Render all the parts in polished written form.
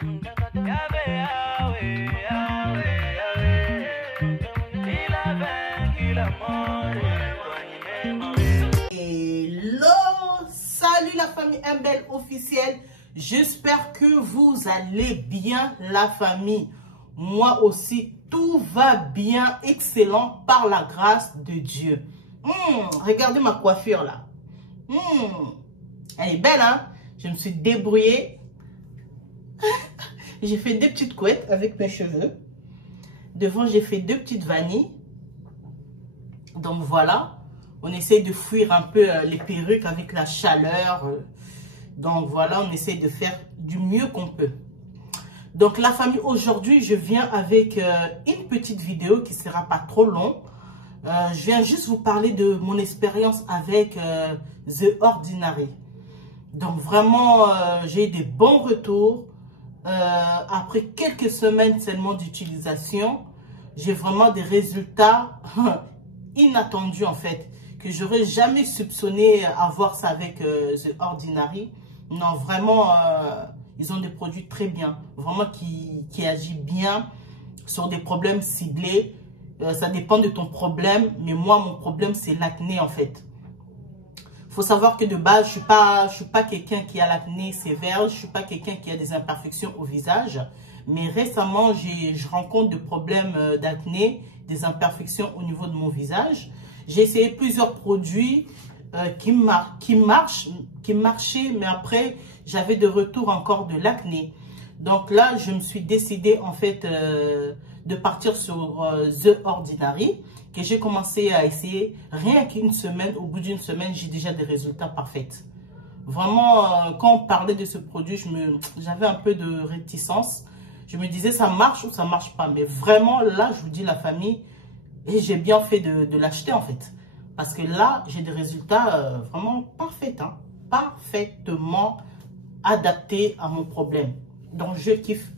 Hello, salut la famille Mbel officielle. J'espère que vous allez bien la famille. Moi aussi, tout va bien, excellent par la grâce de Dieu. Regardez ma coiffure là. Elle est belle, hein? Je me suis débrouillée. J'ai fait deux petites couettes avec mes cheveux. Devant, j'ai fait deux petites vanilles. Donc voilà, on essaye de fuir un peu les perruques avec la chaleur. Donc voilà, on essaye de faire du mieux qu'on peut. Donc la famille, aujourd'hui, je viens avec une petite vidéo qui ne sera pas trop longue. Je viens juste vous parler de mon expérience avec The Ordinary. Donc vraiment, j'ai eu des bons retours. Après quelques semaines seulement d'utilisation, j'ai vraiment des résultats inattendus en fait, que j'aurais jamais soupçonné avoir ça avec The Ordinary. Non, vraiment, ils ont des produits très bien, vraiment qui agissent bien sur des problèmes ciblés. Ça dépend de ton problème, mais moi, mon problème, c'est l'acné en fait. Faut savoir que de base, je suis pas quelqu'un qui a l'acné sévère, je suis pas quelqu'un qui a des imperfections au visage. Mais récemment, je rencontre des problèmes d'acné, des imperfections au niveau de mon visage. J'ai essayé plusieurs produits qui marchaient, mais après, j'avais de retour encore de l'acné. Donc là, je me suis décidée en fait de partir sur The Ordinary, que j'ai commencé à essayer. Rien qu'une semaine, au bout d'une semaine, j'ai déjà des résultats parfaits. Vraiment, quand on parlait de ce produit, j'avais un peu de réticence. Je me disais, ça marche ou ça marche pas. Mais vraiment, là, je vous dis la famille, et j'ai bien fait de l'acheter en fait. Parce que là, j'ai des résultats vraiment parfaits, hein, parfaitement adaptés à mon problème. Donc, je kiffe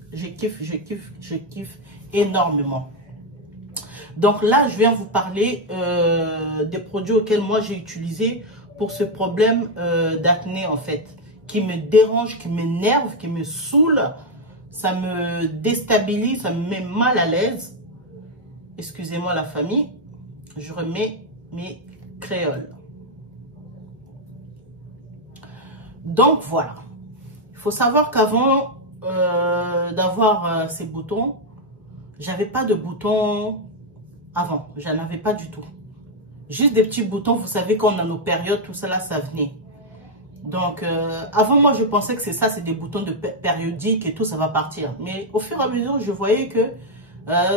énormément. Donc là, je viens vous parler des produits auxquels moi j'ai utilisé pour ce problème d'acné en fait, qui me dérange, qui m'énerve, qui me saoule, ça me déstabilise, ça me met mal à l'aise. Excusez-moi la famille, je remets mes créoles. Donc voilà, il faut savoir qu'avant d'avoir ces boutons, j'avais pas de boutons avant, j'en avais pas du tout. Juste des petits boutons, vous savez qu'on a nos périodes, tout ça là, ça venait. Donc, avant moi, je pensais que c'est ça, c'est des boutons de périodique et tout, ça va partir. Mais au fur et à mesure, je voyais que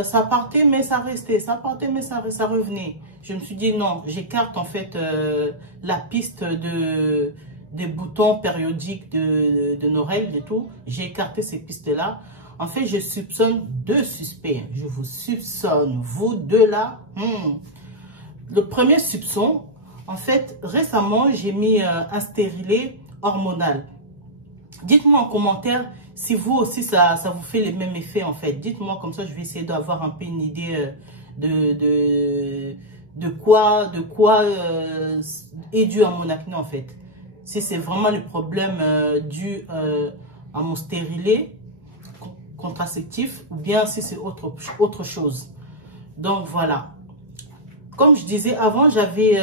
ça partait, mais ça restait. Ça partait, mais ça revenait. Je me suis dit, non, j'écarte en fait la piste des boutons périodiques de nos règles et tout. J'ai écarté ces pistes-là. En fait, je soupçonne deux suspects. Je vous soupçonne, vous deux là. Le premier soupçon, en fait, récemment, j'ai mis un stérilet hormonal. Dites-moi en commentaire si vous aussi, ça vous fait les mêmes effets, en fait. Dites-moi, comme ça, je vais essayer d'avoir un peu une idée de quoi est dû à mon acné, en fait. Si c'est vraiment le problème dû à mon stérilet contraceptif ou bien si c'est autre chose. Donc, voilà. Comme je disais avant, j'avais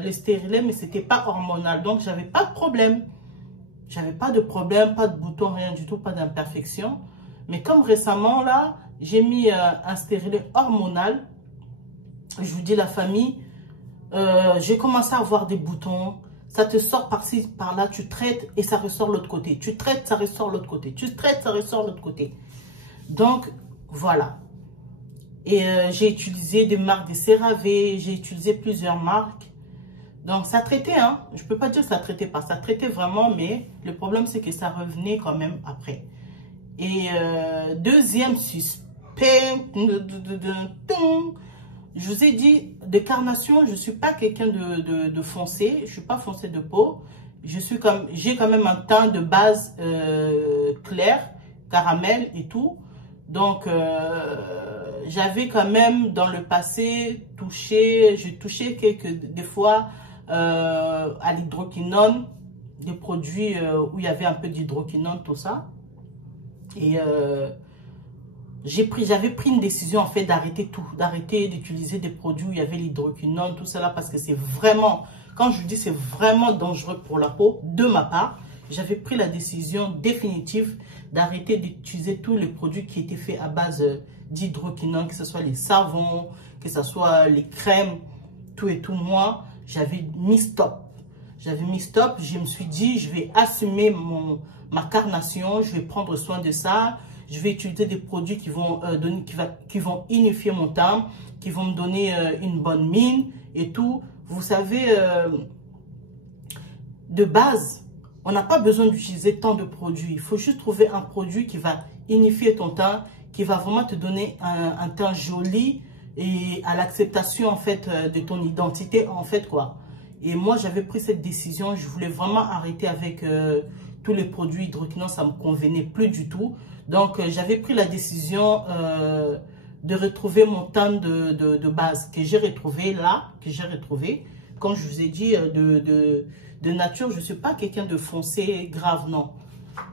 le stérilet, mais c'était pas hormonal. Donc, j'avais pas de problème. J'avais pas de problème, pas de boutons, rien du tout, pas d'imperfection. Mais comme récemment, là, j'ai mis un stérilet hormonal. Je vous dis la famille, j'ai commencé à avoir des boutons. Ça te sort par-ci, par-là, tu traites et ça ressort l'autre côté. Tu traites, ça ressort l'autre côté. Tu traites, ça ressort l'autre côté. Donc, voilà. Et j'ai utilisé des marques de CeraVe, j'ai utilisé plusieurs marques. Donc, ça traitait, hein. Je ne peux pas dire que ça traitait pas. Ça traitait vraiment, mais le problème, c'est que ça revenait quand même après. Et deuxième suspect, je vous ai dit, de carnation, je ne suis pas quelqu'un de foncé. Je ne suis pas foncé de peau. J'ai quand même un teint de base clair, caramel et tout. Donc, j'avais quand même dans le passé j'ai touché des fois à l'hydroquinone, des produits où il y avait un peu d'hydroquinone, tout ça. Et j'avais pris une décision en fait d'arrêter tout, d'arrêter d'utiliser des produits où il y avait l'hydroquinone, tout cela, parce que c'est vraiment, quand je dis c'est vraiment dangereux pour la peau, de ma part, j'avais pris la décision définitive d'arrêter d'utiliser tous les produits qui étaient faits à base d'hydroquinone, que ce soit les savons, que ce soit les crèmes, tout et tout. Moi, j'avais mis stop. J'avais mis stop, je me suis dit, je vais assumer ma carnation, je vais prendre soin de ça. Je vais utiliser des produits qui vont qui vont unifier mon teint, qui vont me donner une bonne mine et tout. Vous savez, de base, on n'a pas besoin d'utiliser tant de produits. Il faut juste trouver un produit qui va unifier ton teint, qui va vraiment te donner un teint joli et à l'acceptation en fait de ton identité en fait quoi. Et moi, j'avais pris cette décision. Je voulais vraiment arrêter avec tous les produits hydroquinone. Ça ne me convenait plus du tout. Donc, j'avais pris la décision de retrouver mon teint de base que j'ai retrouvé là, Comme je vous ai dit, de nature, je ne suis pas quelqu'un de foncé grave, non.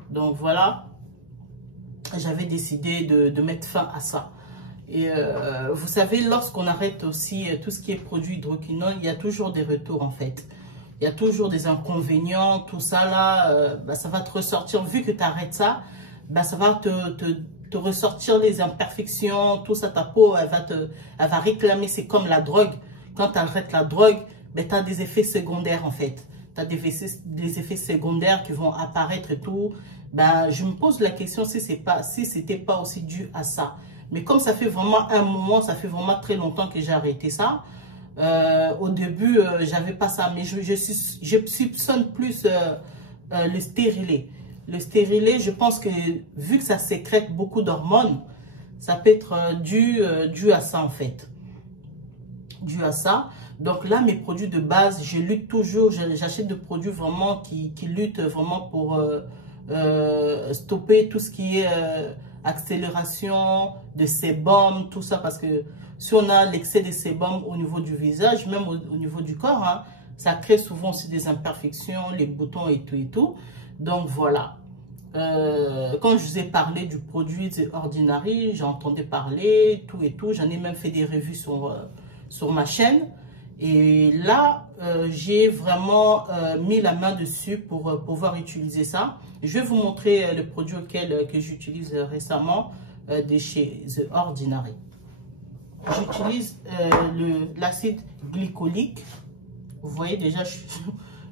Donc, voilà, j'avais décidé de mettre fin à ça. Et vous savez, lorsqu'on arrête aussi tout ce qui est produit hydroquinone, il y a toujours des retours en fait. Il y a toujours des inconvénients, tout ça là, ça va te ressortir. Vu que tu arrêtes ça, ça va te ressortir les imperfections, tout ça, ta peau, elle va réclamer. C'est comme la drogue. Quand tu arrêtes la drogue, tu as des effets secondaires en fait. Tu as des effets secondaires qui vont apparaître et tout. Je me pose la question si c'était pas aussi dû à ça. Mais comme ça fait vraiment un moment, ça fait vraiment très longtemps que j'ai arrêté ça. Au début, j'avais pas ça. Mais je soupçonne plus le stérilet. Le stérilet, je pense que vu que ça sécrète beaucoup d'hormones, ça peut être dû à ça en fait. Dû à ça. Donc là, mes produits de base, je lutte toujours. J'achète des produits vraiment qui luttent vraiment pour stopper tout ce qui est accélération de sébum, tout ça. Parce que si on a l'excès de sébum au niveau du visage, même au niveau du corps, hein, ça crée souvent aussi des imperfections, les boutons et tout et tout. Donc voilà. Quand je vous ai parlé du produit The Ordinary, j'entendais parler, tout et tout. J'en ai même fait des revues sur ma chaîne. Et là, j'ai vraiment mis la main dessus pour pouvoir utiliser ça. Je vais vous montrer le produit que j'utilise récemment de chez The Ordinary. J'utilise l'acide glycolique. Vous voyez déjà,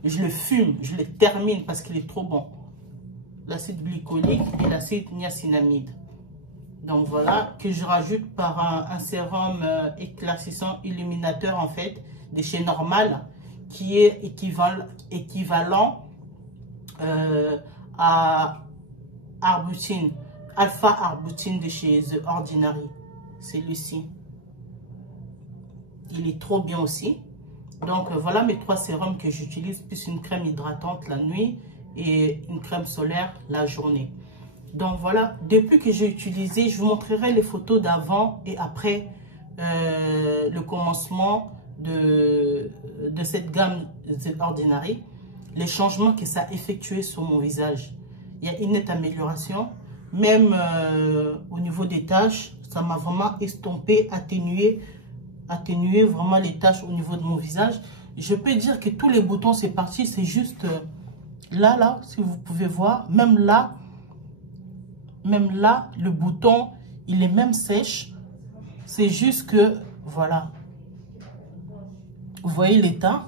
je le fume, je le termine parce qu'il est trop bon. L'acide glycolique et l'acide niacinamide. Donc voilà, que je rajoute par un sérum éclaircissant illuminateur en fait, de chez Normal, qui est équivalent à Arbutin, Alpha Arbutin de chez The Ordinary. Celui-ci. Il est trop bien aussi. Donc voilà mes 3 sérums que j'utilise, plus une crème hydratante la nuit et une crème solaire la journée. Donc voilà, depuis que j'ai utilisé, je vous montrerai les photos d'avant et après le commencement de cette gamme The Ordinary, les changements que ça a effectué sur mon visage. Il y a une nette amélioration, même au niveau des taches, ça m'a vraiment estompé, atténué vraiment les taches au niveau de mon visage. Je peux dire que tous les boutons c'est parti, c'est juste là, si vous pouvez voir, même là, le bouton, il est même sèche. C'est juste que, voilà. Vous voyez l'état.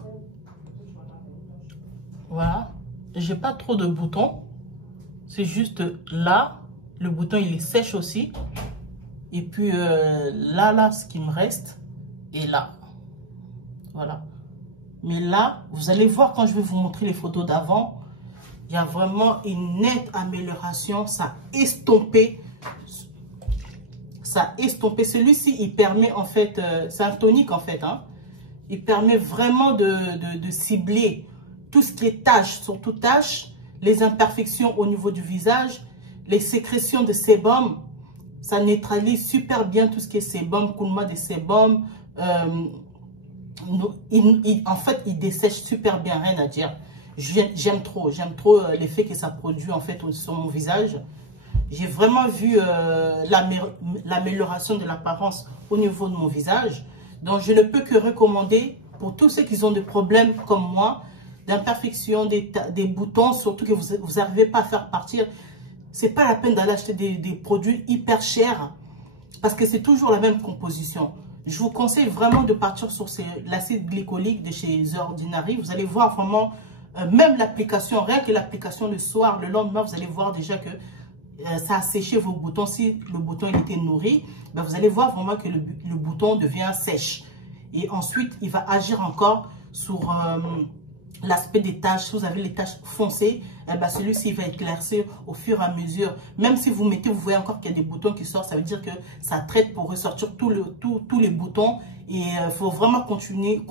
Voilà. J'ai pas trop de boutons. C'est juste là, le bouton, il est sèche aussi. Et puis là, ce qui me reste. Et là. Voilà. Mais là, vous allez voir quand je vais vous montrer les photos d'avant. Il y a vraiment une nette amélioration. Ça a estompé. Ça a estompé. Celui-ci, il permet en fait, c'est un tonique en fait. Hein. Il permet vraiment de cibler tout ce qui est taches, surtout taches, les imperfections au niveau du visage, les sécrétions de sébum. Ça neutralise super bien tout ce qui est sébum, coulement de sébum. En fait, il dessèche super bien, rien à dire. J'aime trop l'effet que ça produit en fait sur mon visage. J'ai vraiment vu l'amélioration de l'apparence au niveau de mon visage. Donc, je ne peux que recommander pour tous ceux qui ont des problèmes comme moi, d'imperfections, des boutons, surtout que vous n'arrivez pas à faire partir. C'est pas la peine d'aller acheter des produits hyper chers parce que c'est toujours la même composition. Je vous conseille vraiment de partir sur l'acide glycolique de chez The Ordinary. Vous allez voir vraiment, même l'application, rien que l'application le soir, le lendemain, vous allez voir déjà que ça a séché vos boutons. Si le bouton il était nourri, ben vous allez voir vraiment que le bouton devient sèche. Et ensuite, il va agir encore sur l'aspect des taches. Si vous avez les taches foncées, eh ben celui-ci va éclaircir au fur et à mesure. Même si vous mettez, vous voyez encore qu'il y a des boutons qui sortent, ça veut dire que ça traite pour ressortir tous les boutons. Et il faut vraiment continuer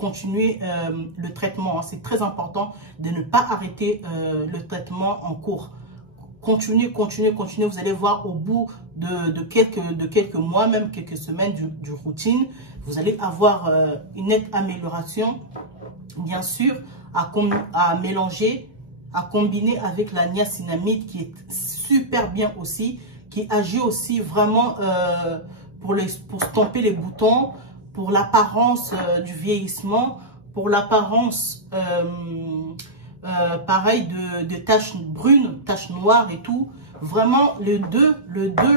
le traitement. Hein. C'est très important de ne pas arrêter le traitement en cours. Continuez. Vous allez voir au bout de quelques mois, même quelques semaines du routine, vous allez avoir une nette amélioration. Bien sûr, à mélanger, à combiner avec la niacinamide qui est super bien aussi, qui agit aussi vraiment pour stomper les boutons, pour l'apparence du vieillissement, pour l'apparence pareil de taches brunes, taches noires et tout. Vraiment, les deux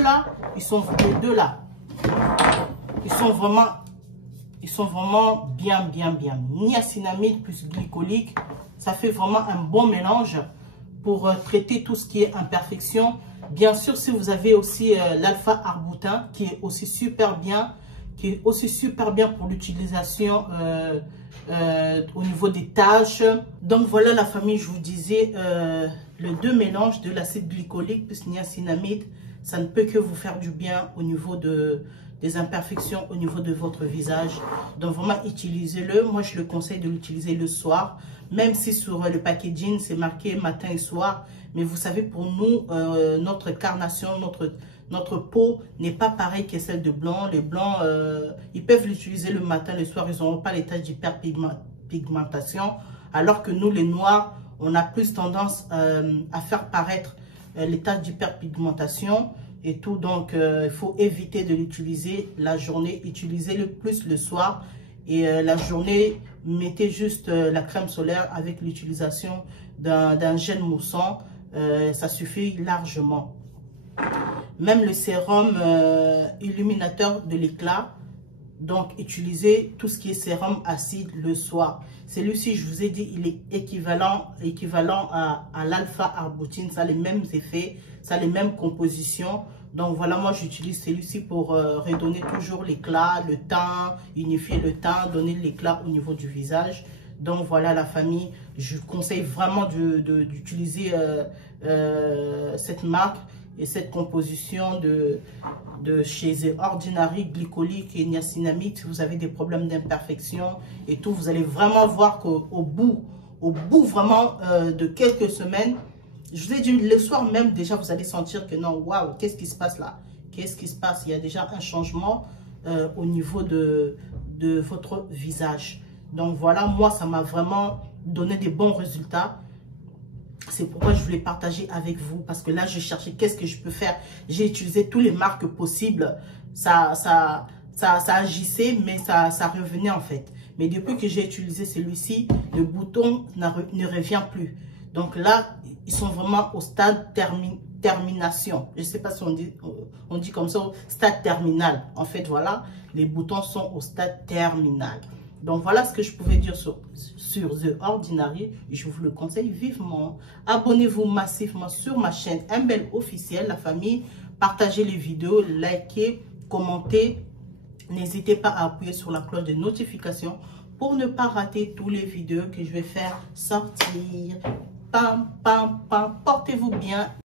là, ils sont vraiment bien. Niacinamide plus glycolique, ça fait vraiment un bon mélange pour traiter tout ce qui est imperfection. Bien sûr, si vous avez aussi l'alpha-arbutin qui est aussi super bien, pour l'utilisation au niveau des taches. Donc voilà la famille, je vous disais, le deux mélanges de l'acide glycolique plus niacinamide, ça ne peut que vous faire du bien au niveau des imperfections au niveau de votre visage. Donc vraiment utilisez-le. Moi je le conseille de l'utiliser le soir, même si sur le packaging c'est marqué matin et soir. Mais vous savez, pour nous, notre carnation, notre peau n'est pas pareille que celle de blanc. Les blancs, ils peuvent l'utiliser le matin, le soir, ils n'auront pas les taches d'hyperpigmentation. Alors que nous, les noirs, on a plus tendance à faire paraître les taches d'hyperpigmentation et tout. Donc, il faut éviter de l'utiliser la journée. Utilisez-le plus le soir. Et la journée, mettez juste la crème solaire avec l'utilisation d'un gel moussant. Ça suffit largement. Même le sérum illuminateur de l'éclat. Donc, utilisez tout ce qui est sérum acide le soir. Celui-ci, je vous ai dit, il est équivalent à l'alpha-arbutin. Ça a les mêmes effets, ça a les mêmes compositions. Donc, voilà, moi, j'utilise celui-ci pour redonner toujours l'éclat, le teint, unifier le teint, donner l'éclat au niveau du visage. Donc, voilà la famille. Je conseille vraiment d'utiliser cette marque et cette composition de chez The Ordinary glycolique et niacinamide. Si vous avez des problèmes d'imperfection et tout, vous allez vraiment voir qu'au bout vraiment de quelques semaines, je vous ai dit le soir même déjà, vous allez sentir que non, waouh, qu'est-ce qui se passe là? Qu'est-ce qui se passe? Il y a déjà un changement au niveau de votre visage. Donc voilà, moi, ça m'a vraiment donné des bons résultats. C'est pourquoi je voulais partager avec vous. Parce que là, je cherchais qu'est-ce que je peux faire. J'ai utilisé toutes les marques possibles. Ça agissait, mais ça revenait en fait. Mais depuis que j'ai utilisé celui-ci, le bouton ne revient plus. Donc là, ils sont vraiment au stade termination. Je ne sais pas si on dit comme ça, stade terminal. En fait, voilà, les boutons sont au stade terminal. Donc, voilà ce que je pouvais dire sur The Ordinary. Je vous le conseille vivement. Abonnez-vous massivement sur ma chaîne MBelle Officielle, la famille. Partagez les vidéos, likez, commentez. N'hésitez pas à appuyer sur la cloche de notification pour ne pas rater toutes les vidéos que je vais faire sortir. Pam, pam, pam. Portez-vous bien.